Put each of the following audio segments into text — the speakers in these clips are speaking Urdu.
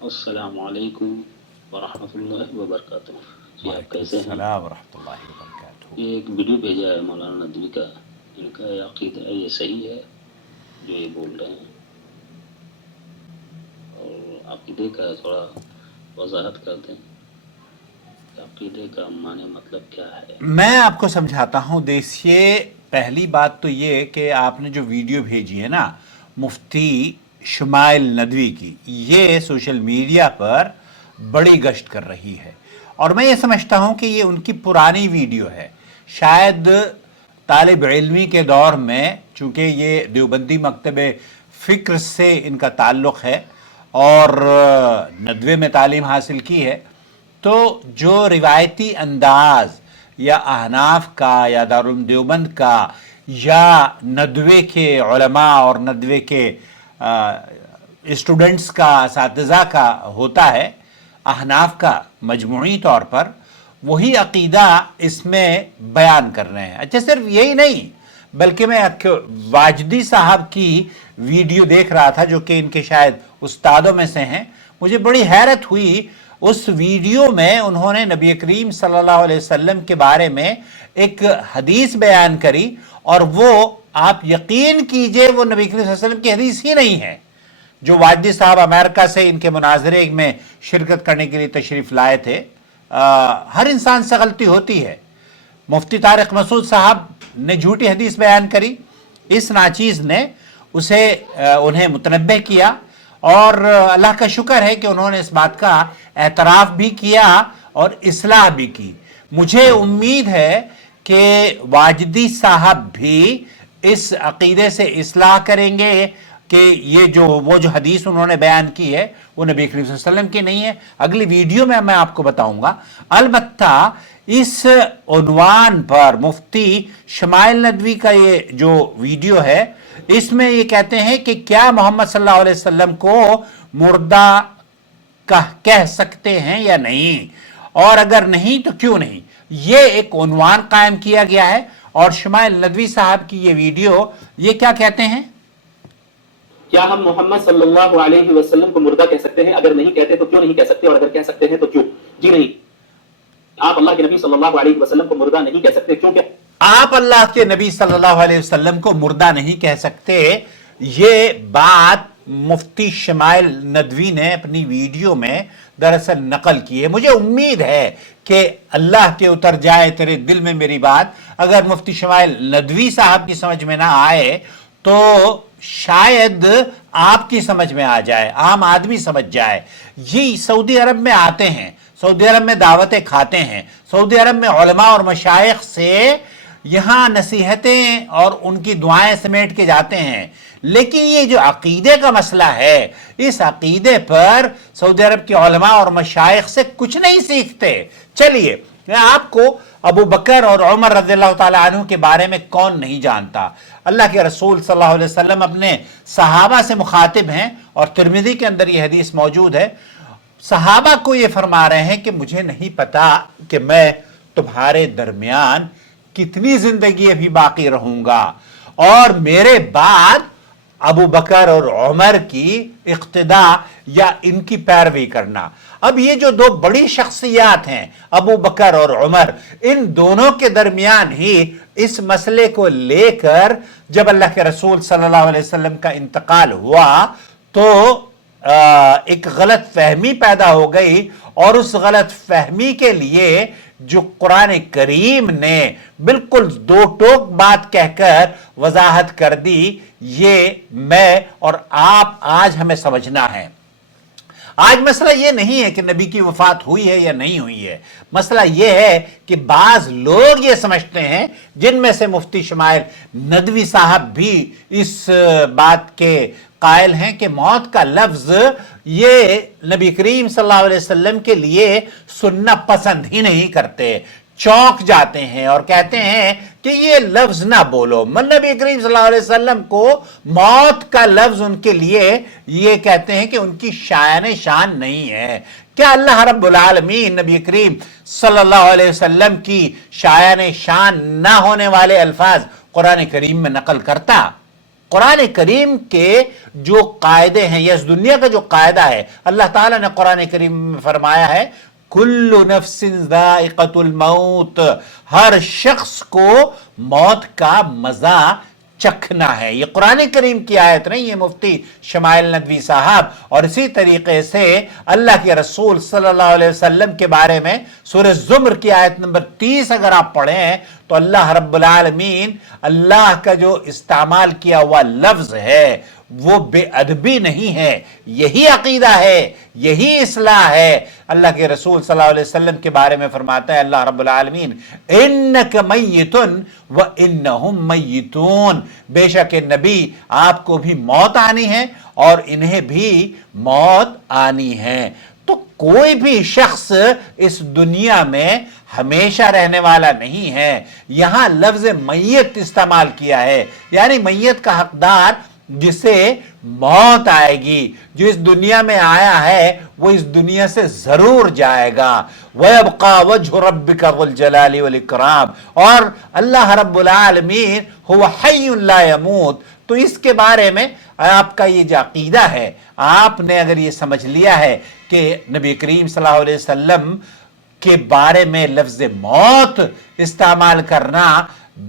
السلام علیکم ورحمۃ اللہ وبرکاتہ۔ جی آپ وعلیکم کیسے ہیں؟ السلام ورحمۃ اللہ وبرکاتہ۔ یہ ایک ویڈیو بھیجا ہے مولانا ندوی کا، ان کا یہ عقیدہ ہے، یہ صحیح ہے جو یہ بول رہے ہیں؟ اور عقیدے کا تھوڑا وضاحت کر دیں کہ عقیدے کا معنی مطلب کیا ہے؟ میں آپ کو سمجھاتا ہوں، دیکھیے پہلی بات تو یہ کہ آپ نے جو ویڈیو بھیجی ہے نا مفتی شمائل ندوی کی، یہ سوشل میڈیا پر بڑی گشت کر رہی ہے، اور میں یہ سمجھتا ہوں کہ یہ ان کی پرانی ویڈیو ہے۔ شاید طالب علمی کے دور میں، چونکہ یہ دیوبندی مکتب فکر سے ان کا تعلق ہے اور ندوے میں تعلیم حاصل کی ہے، تو جو روایتی انداز یا احناف کا یا دارالعلوم دیوبند کا یا ندوے کے علماء اور ندوے کے اسٹوڈنٹس کا، اساتذہ کا ہوتا ہے، احناف کا مجموعی طور پر وہی عقیدہ اس میں بیان کر رہے ہیں۔ اچھا، صرف یہی نہیں بلکہ میں واجدی صاحب کی ویڈیو دیکھ رہا تھا جو کہ ان کے شاید استادوں میں سے ہیں۔ مجھے بڑی حیرت ہوئی، اس ویڈیو میں انہوں نے نبی کریم صلی اللہ علیہ وسلم کے بارے میں ایک حدیث بیان کری، اور وہ آپ یقین کیجئے وہ نبی کریم صلی اللہ علیہ وسلم کی حدیث ہی نہیں ہے۔ جو واجدی صاحب امریکہ سے ان کے مناظرے میں شرکت کرنے کے لیے تشریف لائے تھے۔ ہر انسان سے غلطی ہوتی ہے۔ مفتی طارق مسعود صاحب نے جھوٹی حدیث بیان کری، اس ناچیز نے اسے انہیں متنبہ کیا، اور اللہ کا شکر ہے کہ انہوں نے اس بات کا اعتراف بھی کیا اور اصلاح بھی کی۔ مجھے امید ہے کہ واجدی صاحب بھی اس عقیدے سے اصلاح کریں گے کہ وہ جو حدیث انہوں نے بیان کی ہے وہ نبی کریم صلی اللہ علیہ وسلم کی نہیں ہے۔ اگلی ویڈیو میں آپ کو بتاؤں گا۔ البتہ اس عنوان پر مفتی شمائل ندوی کا یہ جو ویڈیو ہے، اس میں یہ کہتے ہیں کہ کیا محمد صلی اللہ علیہ وسلم کو مردہ کہہ سکتے ہیں یا نہیں، اور اگر نہیں تو کیوں نہیں، یہ ایک عنوان قائم کیا گیا ہے۔ اور شمائل ندوی صاحب کی یہ ویڈیو، یہ کیا کہتے ہیں؟ کیا ہم محمد صلی اللہ علیہ وسلم کو مردہ کہہ سکتے ہیں؟ اگر نہیں کہتے تو کیوں نہیں کہہ سکتے، اور اگر کہہ سکتے ہیں تو کیوں؟ جی نہیں، آپ اللہ کے نبی صلی اللہ علیہ وسلم کو مردہ نہیں کہہ سکتے، کیونکہ آپ اللہ کے نبی صلی اللہ علیہ وسلم کو مردہ نہیں کہہ سکتے۔ یہ بات مفتی شمائل ندوی نے اپنی ویڈیو میں دراصل نقل کی ہے۔ مجھے امید ہے کہ اللہ کے اتر جائے تیرے دل میں میری بات، اگر مفتی شمائل ندوی صاحب کی سمجھ میں نہ آئے تو شاید آپ کی سمجھ میں آ جائے، عام آدمی سمجھ جائے۔ یہ سعودی عرب میں آتے ہیں، سعودی عرب میں دعوتیں کھاتے ہیں، سعودی عرب میں علماء اور مشائخ سے یہاں نصیحتیں اور ان کی دعائیں سمیٹ کے جاتے ہیں، لیکن یہ جو عقیدے کا مسئلہ ہے، اس عقیدے پر سعودی عرب کے علماء اور مشائخ سے کچھ نہیں سیکھتے۔ چلیے میں آپ کو ابو بکر اور عمر رضی اللہ تعالیٰ عنہ کے بارے میں کون نہیں جانتا؟ اللہ کے رسول صلی اللہ علیہ وسلم اپنے صحابہ سے مخاطب ہیں، اور ترمذی کے اندر یہ حدیث موجود ہے۔ صحابہ کو یہ فرما رہے ہیں کہ مجھے نہیں پتا کہ میں تمہارے درمیان کتنی زندگی ابھی باقی رہوں گا، اور میرے بعد ابو بکر اور عمر کی اقتدا یا ان کی پیروی کرنا۔ اب یہ جو دو بڑی شخصیات ہیں ابو بکر اور عمر، ان دونوں کے درمیان ہی اس مسئلے کو لے کر جب اللہ کے رسول صلی اللہ علیہ وسلم کا انتقال ہوا تو ایک غلط فہمی پیدا ہو گئی، اور اس غلط فہمی کے لیے جو قرآن کریم نے بالکل دو ٹوک بات کہہ کر وضاحت کر دی، یہ میں اور آپ آج ہمیں سمجھنا ہے۔ آج مسئلہ یہ نہیں ہے کہ نبی کی وفات ہوئی ہے یا نہیں ہوئی ہے، مسئلہ یہ ہے کہ بعض لوگ یہ سمجھتے ہیں، جن میں سے مفتی شمائل ندوی صاحب بھی اس بات کے قائل ہیں کہ موت کا لفظ یہ نبی کریم صلی اللہ علیہ وسلم کے لیے سننا پسند ہی نہیں کرتے، چونک جاتے ہیں اور کہتے ہیں کہ یہ لفظ نہ بولو۔ نبی کریم صلی اللہ علیہ وسلم کو موت کا لفظ ان کے لیے یہ کہتے ہیں کہ ان کی شان نہیں ہے۔ کیا اللہ رب العالمین نبی کریم صلی اللہ علیہ وسلم کی شان نہ ہونے والے الفاظ قرآن کریم میں نقل کرتا؟ قرآن کریم کے جو قاعدے ہیں یا اس دنیا کا جو قاعدہ ہے، اللہ تعالیٰ نے قرآن کریم میں فرمایا ہے کل نفس ذائقۃ الموت، ہر شخص کو موت کا مزہ چکھنا ہے۔ یہ قرآن کریم کی آیت نہیں، یہ مفتی شمائل ندوی صاحب، اور اسی طریقے سے اللہ کے رسول صلی اللہ علیہ وسلم کے بارے میں سورہ زمر کی آیت نمبر 30 اگر آپ پڑھیں تو اللہ رب العالمین اللہ کا جو استعمال کیا ہوا لفظ ہے وہ بے ادبی نہیں ہے، یہی عقیدہ ہے، یہی اصلاح ہے۔ اللہ کے رسول صلی اللہ علیہ وسلم کے بارے میں فرماتا ہے اللہ رب العالمین انک میت و انہم میتون، بے شک نبی آپ کو بھی موت آنی ہے اور انہیں بھی موت آنی ہے۔ تو کوئی بھی شخص اس دنیا میں ہمیشہ رہنے والا نہیں ہے۔ یہاں لفظ میت استعمال کیا ہے، یعنی میت کا حقدار جسے موت آئے گی، جو اس دنیا میں آیا ہے وہ اس دنیا سے ضرور جائے گا۔ وَيَبْقَى وَجْهُ رَبِّكَ ذُو الْجَلَالِ وَالْإِكْرَامِ، اور اللہ رب العالمین هو حی لا يموت۔ تو اس کے بارے میں آپ کا یہ جو عقیدہ ہے، آپ نے اگر یہ سمجھ لیا ہے کہ نبی کریم صلی اللہ علیہ وسلم کے بارے میں لفظ موت استعمال کرنا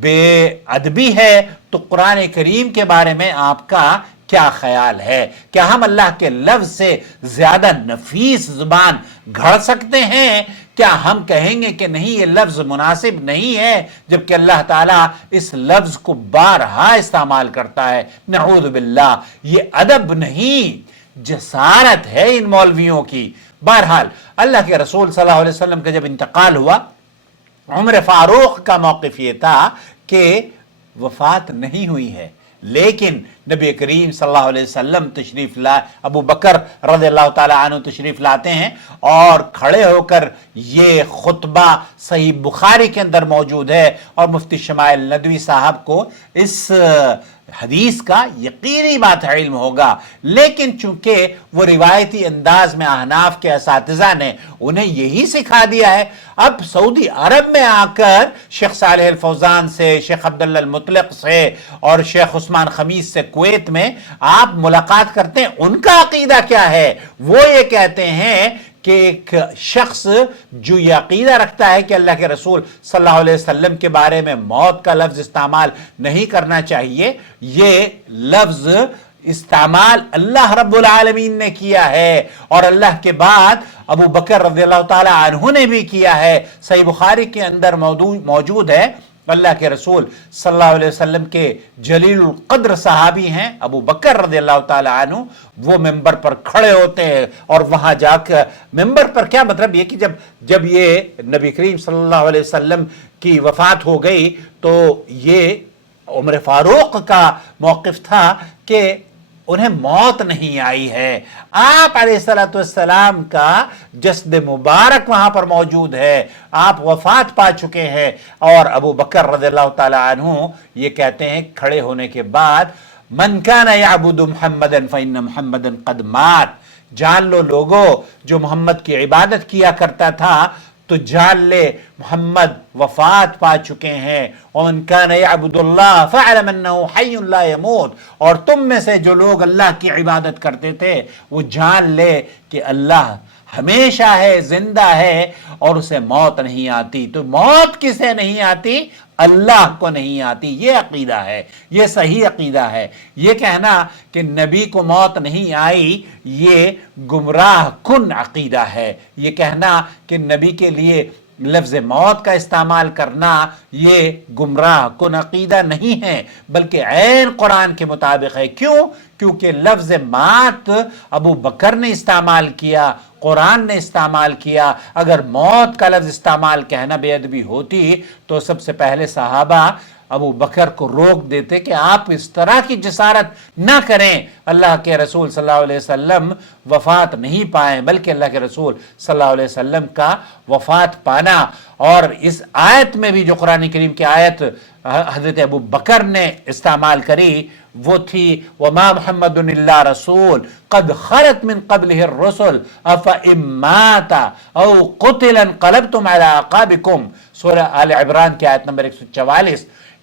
بے ادبی ہے، تو قرآن کریم کے بارے میں آپ کا کیا خیال ہے؟ کیا ہم اللہ کے لفظ سے زیادہ نفیس زبان گھڑ سکتے ہیں؟ کیا ہم کہیں گے کہ نہیں یہ لفظ مناسب نہیں ہے، جبکہ اللہ تعالیٰ اس لفظ کو بارہا استعمال کرتا ہے؟ نعوذ باللہ، یہ ادب نہیں، جسارت ہے ان مولویوں کی۔ بہرحال اللہ کے رسول صلی اللہ علیہ وسلم کا جب انتقال ہوا، عمر فاروق کا موقف یہ تھا کہ وفات نہیں ہوئی ہے، لیکن نبی کریم صلی اللہ علیہ وسلم تشریف ابو بکر رضی اللہ تعالی عنہ تشریف لاتے ہیں اور کھڑے ہو کر یہ خطبہ صحیح بخاری کے اندر موجود ہے، اور مفتی شمائل ندوی صاحب کو اس حدیث کا یقینی بات علم ہوگا، لیکن چونکہ وہ روایتی انداز میں احناف کے اساتذہ نے انہیں یہی سکھا دیا ہے، اب سعودی عرب میں آ کر شیخ صالح الفوزان سے، شیخ عبداللہ المطلق سے اور شیخ عثمان خمیس سے کویت میں آپ ملاقات کرتے ہیں، ان کا عقیدہ کیا ہے؟ وہ یہ کہتے ہیں کہ ایک شخص جو یہ عقیدہ رکھتا ہے کہ اللہ کے رسول صلی اللہ علیہ وسلم کے بارے میں موت کا لفظ استعمال نہیں کرنا چاہیے، یہ لفظ استعمال اللہ رب العالمین نے کیا ہے، اور اللہ کے بعد ابو بکر رضی اللہ تعالی عنہ نے بھی کیا ہے۔ صحیح بخاری کے اندر موجود ہے، اللہ کے رسول صلی اللہ علیہ وسلم کے جلیل القدر صحابی ہیں ابو بکر رضی اللہ تعالی عنہ، وہ ممبر پر کھڑے ہوتے ہیں، اور وہاں جا کر ممبر پر کیا مطلب یہ کہ جب یہ نبی کریم صلی اللہ علیہ وسلم کی وفات ہو گئی تو یہ عمر فاروق کا موقف تھا کہ انہیں موت نہیں آئی ہے، آپ علیہ السلام کا جسد مبارک وہاں پر موجود ہے، آپ وفات پا چکے ہیں، اور ابو بکر رضی اللہ تعالی عنہ یہ کہتے ہیں کھڑے ہونے کے بعد من کان یعبد محمدا فإن محمدا قد مات، جان لو لوگو جو محمد کی عبادت کیا کرتا تھا تو جان لے محمد وفات پا چکے ہیں، ومن کان یعبد اللہ فاعلم انہ حی لا یموت، اور تم میں سے جو لوگ اللہ کی عبادت کرتے تھے وہ جان لے کہ اللہ ہمیشہ ہے، زندہ ہے، اور اسے موت نہیں آتی۔ تو موت کسے نہیں آتی؟ اللہ کو نہیں آتی۔ یہ عقیدہ ہے، یہ صحیح عقیدہ ہے۔ یہ کہنا کہ نبی کو موت نہیں آئی یہ گمراہ کن عقیدہ ہے۔ یہ کہنا کہ نبی کے لیے لفظ موت کا استعمال کرنا یہ گمراہ کن عقیدہ نہیں ہے، بلکہ عین قرآن کے مطابق ہے۔ کیوں؟ کیونکہ لفظ مات ابو بکر نے استعمال کیا، قرآن نے استعمال کیا۔ اگر موت کا لفظ استعمال کہنا بے ادبی ہوتی تو سب سے پہلے صحابہ ابو بکر کو روک دیتے کہ آپ اس طرح کی جسارت نہ کریں، اللہ کے رسول صلی اللہ علیہ وسلم وفات نہیں پائیں، بلکہ اللہ کے رسول صلی اللہ علیہ وسلم کا وفات پانا۔ اور اس آیت میں بھی جو قرآن کریم کی آیت حضرت ابو بکر نے استعمال کری وہ تھی وَمَا مُحَمَّدٌ إِلَّا رَسُولٌ قَدْ خَلَتْ مِن قَبْلِهِ الرُّسُلُ أَفَإِن مَّاتَ أَوْ قُتِلَ انقلبتم عَلَىٰ أَعْقَابِكُمْ، سورہ آل عمران کی آیت نمبر 144۔